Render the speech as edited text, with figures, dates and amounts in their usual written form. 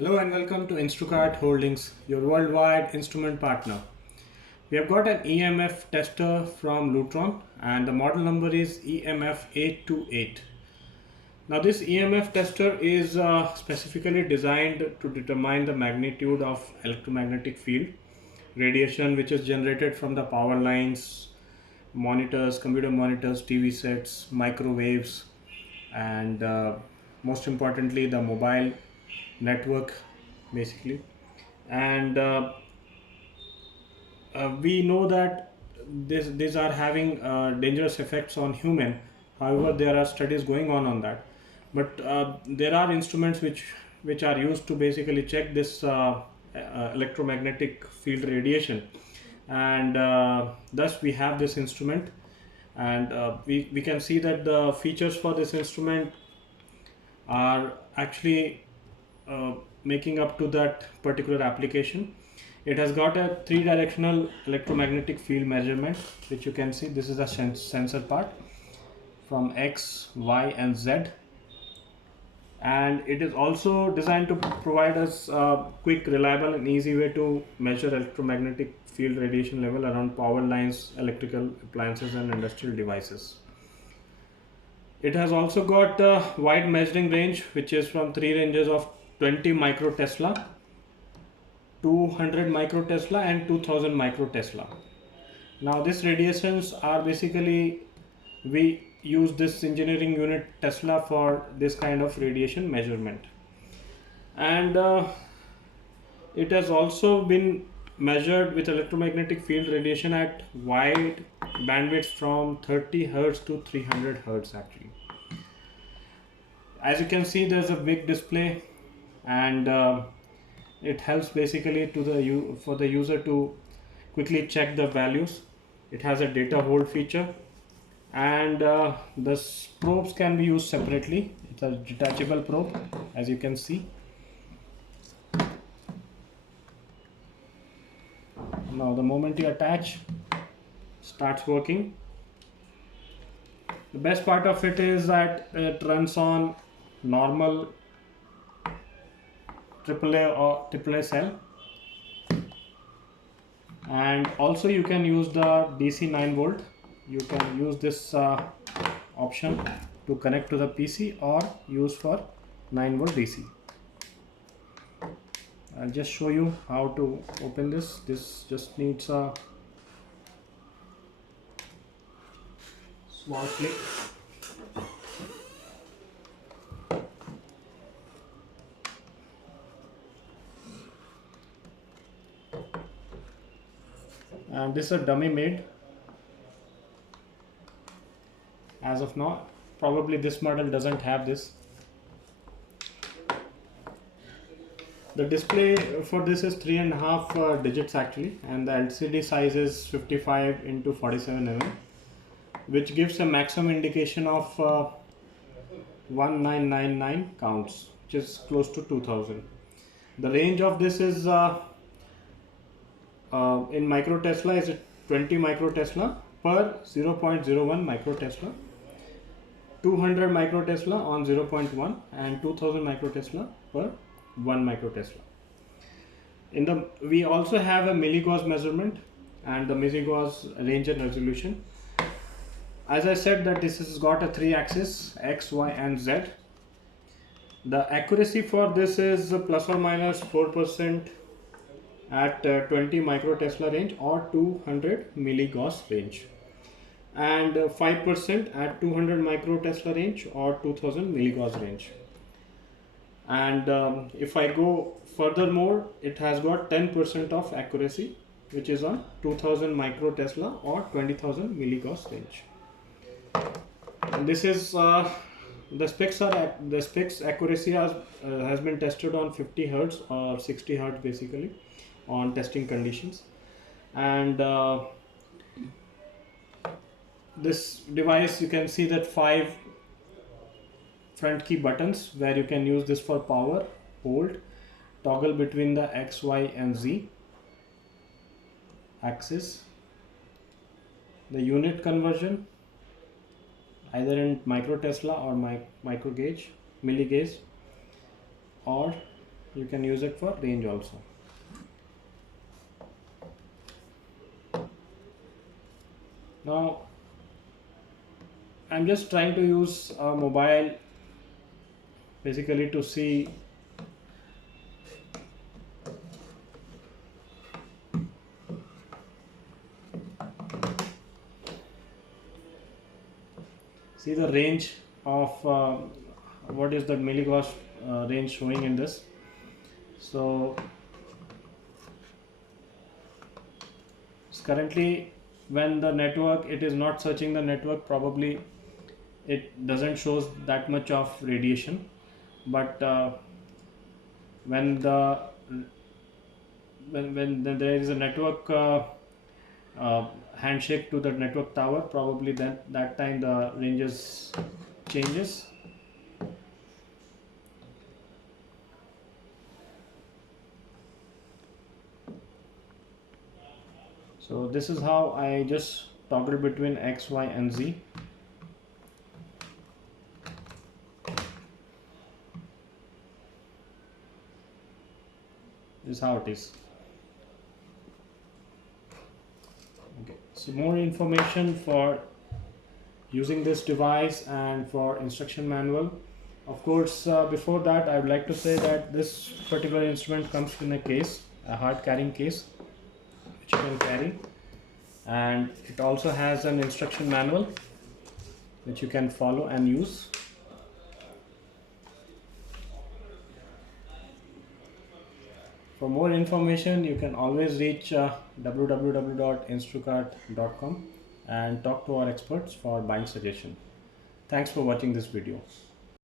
Hello and welcome to Instacart Holdings, your worldwide instrument partner. We have got an EMF tester from Lutron and the model number is EMF-828. Now this EMF tester is specifically designed to determine the magnitude of electromagnetic field radiation which is generated from the power lines, monitors, computer monitors, TV sets, microwaves, and most importantly the mobile network basically. And we know that these are having dangerous effects on human. However, there are studies going on that, but there are instruments which are used to basically check this electromagnetic field radiation, and thus we have this instrument. And we can see that the features for this instrument are actually making up to that particular application. It has got a three-directional electromagnetic field measurement, which you can see. This is a sensor part from X, Y, and Z, and it is also designed to provide us a quick, reliable, and easy way to measure electromagnetic field radiation level around power lines, electrical appliances, and industrial devices. It has also got a wide measuring range, which is from three ranges of 20 microtesla, 200 microtesla, and 2000 microtesla. Now these radiations are basically, we use this engineering unit Tesla for this kind of radiation measurement. And it has also been measured with electromagnetic field radiation at wide bandwidths from 30 hertz to 300 hertz actually. As you can see, there's a big display, and it helps basically to for the user to quickly check the values. It has a data hold feature, and the probes can be used separately. It's a detachable probe, as you can see. Now the moment you attach, starts working. The best part of it is that it runs on normal AAA or AAA cell, and also you can use the DC 9 volt. You can use this option to connect to the PC or use for 9 volt DC. I'll just show you how to open this. This just needs a small click. And this is a dummy made as of now. Probably this model doesn't have this. The display for this is 3.5 digits actually, and the LCD size is 55 into 47 mm, which gives a maximum indication of 1999 counts, which is close to 2000. The range of this is in microtesla is 20 microtesla per 0.01 microtesla, 200 microtesla on 0.1, and 2000 microtesla per 1 microtesla. We also have a milli-Gauss measurement and the milli-Gauss range and resolution. As I said that this has got a 3-axis X, Y, and Z. The accuracy for this is plus or minus 4% at 20 microtesla range or 200 milli-Gauss range, and 5% at 200 microtesla range or 2000 milli-Gauss range. And if I go furthermore, it has got 10% of accuracy, which is on 2000 microtesla or 20,000 milli-Gauss range. And this is the specs accuracy has been tested on 50 hertz or 60 hertz basically on testing conditions. And this device, you can see that 5 front key buttons where you can use this for power, hold, toggle between the X, Y, and Z axis, the unit conversion either in microtesla or micro gauge, milli gauge, or you can use it for range also. Now I'm just trying to use a mobile basically to see the range of what is the milli-Gauss range showing in this. So currently when the network, it is not searching the network, probably it doesn't shows that much of radiation, but when the when there is a network handshake to the network tower, probably then that time the ranges changes. So this is how I just toggle between X, Y and Z. This is how it is. Okay. So more information for using this device and for instruction manual. Of course, before that I would like to say that this particular instrument comes in a case, a hard carrying case, which you can carry, and it also has an instruction manual which you can follow and use. For more information, you can always reach www.instrucart.com and talk to our experts for buying suggestion. Thanks for watching this video.